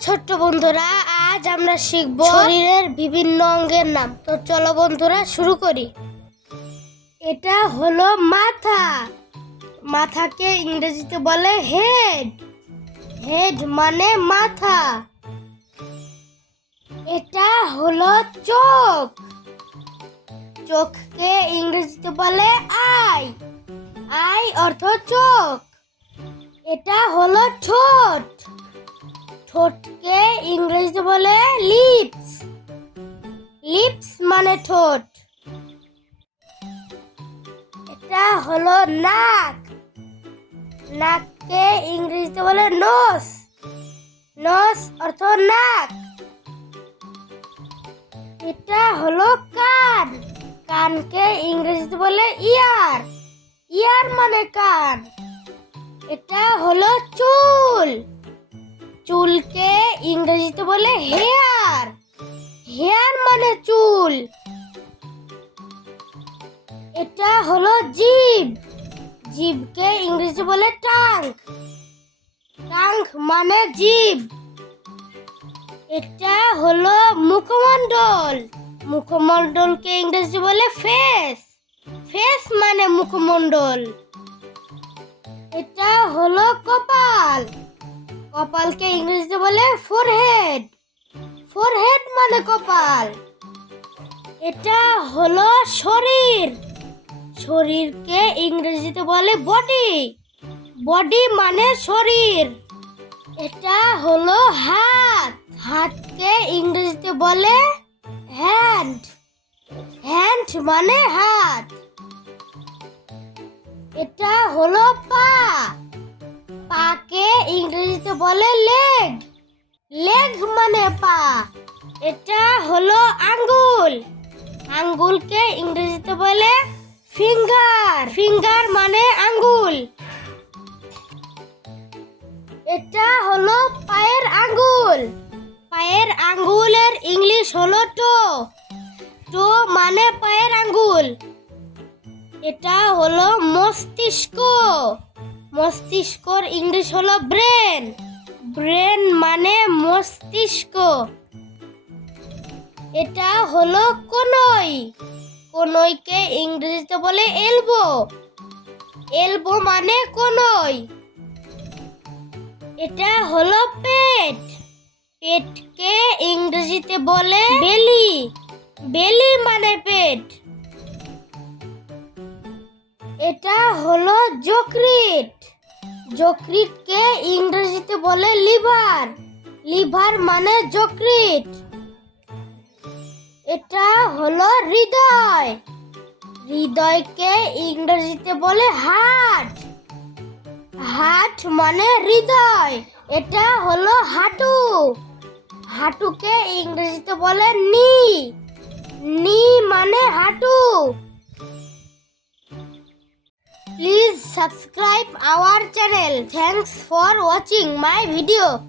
ছোট্ট বন্ধুরা আজ আমরা শিখব শরীরের বিভিন্ন অঙ্গের নাম। তো চলো বন্ধুরা শুরু করি। এটা হলো মাথা। মাথাকে ইংরেজিতে বলে হেড হেড মানে মাথা। এটা হলো চোখ। চোখকে ইংরেজিতে বলে আই আই অর্থ চোখ। এটা হলো ঠোঁট। ঠোঁটকে ইংরেজিতে বলে লিপস। লিপস মানে ঠোঁট। এটা হলো নাক। নাককে ইংরেজিতে বলে নোস। নোস অর্থ নাক। এটা হলো কান। কানকে ইংরেজিতে বলে ইয়ার। ইয়ার মানে কান। এটা হলো চুল। চুলকে ইংরেজিতে বলে হেয়ার। হেয়ার মানে চুল। এটা হলো জিভ জিভকে ইংরেজিতে বলে টাঙ্ক। টাঙ্ক মানে জিভ এটা হলো মুখমণ্ডল। মুখমণ্ডলকে ইংরেজি বলে ফেস। ফেস মানে মুখমণ্ডল। এটা হলো কপাল। কপালকে ইংরেজিতে বলে ফোরহেড ফোরহেড মানে কপাল এটা হলো শরীর। শরীরকে ইংরেজিতে বলে বডি বডি মানে শরীর। এটা হলো হাত। হাতকে ইংরেজিতে বলে হ্যান্ড হ্যান্ড মানে হাত। এটা হলো পা। পাকে ইংরেজিতে বলে লেগ লেগ মানে পা। এটা হলো আঙ্গুল। আঙ্গুলকে ইংরেজিতে বলে ফিঙ্গার। ফিঙ্গার মানে আঙ্গুল। এটা হলো পায়ের আঙ্গুল। পায়ের আঙ্গুলের ইংলিশ হলো টো। টো মানে পায়ের আঙ্গুল। এটা হলো মস্তিষ্ক। মস্তিষ্কর ইংলিশ হলো ব্রেন। ব্রেন মানে মস্তিষ্ক। এটা হলো কনই। কনইকে ইংরেজিতে বলে এলবো। এলবো মানে কনই। এটা হলো পেট। পেটকে ইংরেজিতে বলে বেলি। বেলি মানে পেট। এটা হলো যকৃৎ। যকৃৎকে ইংরেজিতে বলে লিভার। লিভার মানে যকৃৎ। এটা হলো হৃদয়। হৃদয়কে ইংরেজিতে বলে হার্ট হার্ট মানে হৃদয়। এটা হলো হাঁটু। হাঁটুকে ইংরেজিতে বলে নি। নি মানে হাঁটু। Please subscribe our channel. Thanks for watching my video.